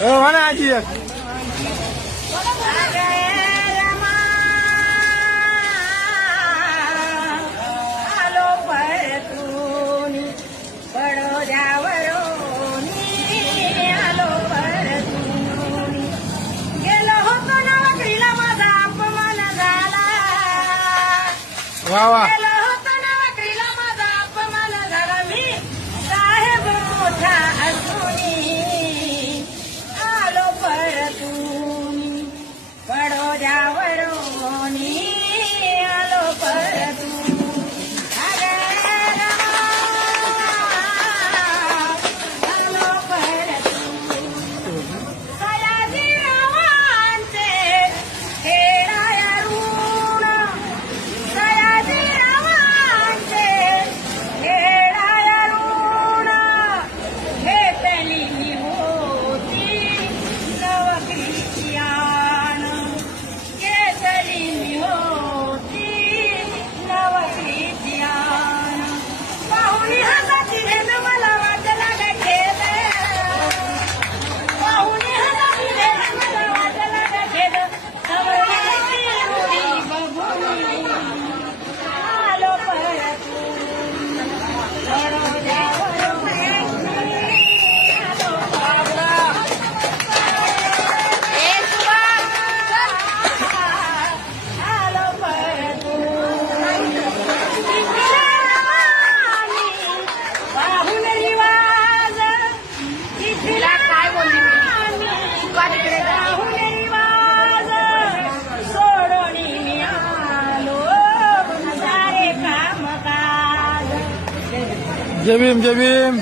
म्हणा आजी आलो परतून बडोद्यावरून आलो परतून गेलो होतो नवकरीला माझा अपमान झाला वा वा गेलो होतो नवकरीला माझा अपमान झाला मी साहेब मोठा असून आलो परतून बडोद्यावरून आलो परतून आलो परतून सयाजीरावांचे खेळाया ऋण सयाजीरावांचे खेळाया ऋण घेतली मी होती नवकरीची आण घेतली मी होती नवकरीची आण पाहुणी हाताची घेणं मला वाटला ग खेळ पाहुणी हाताची घेणं मला वाटला ग खेळ नवरीची मुली बघून आलो परतून बडोद्यावरून आलो परतून पाहुणे रिवाज तिथला काय बोलली पाहुणे रिवाज सोडून मी आलो सारे कामकाज जय भीम जय भीम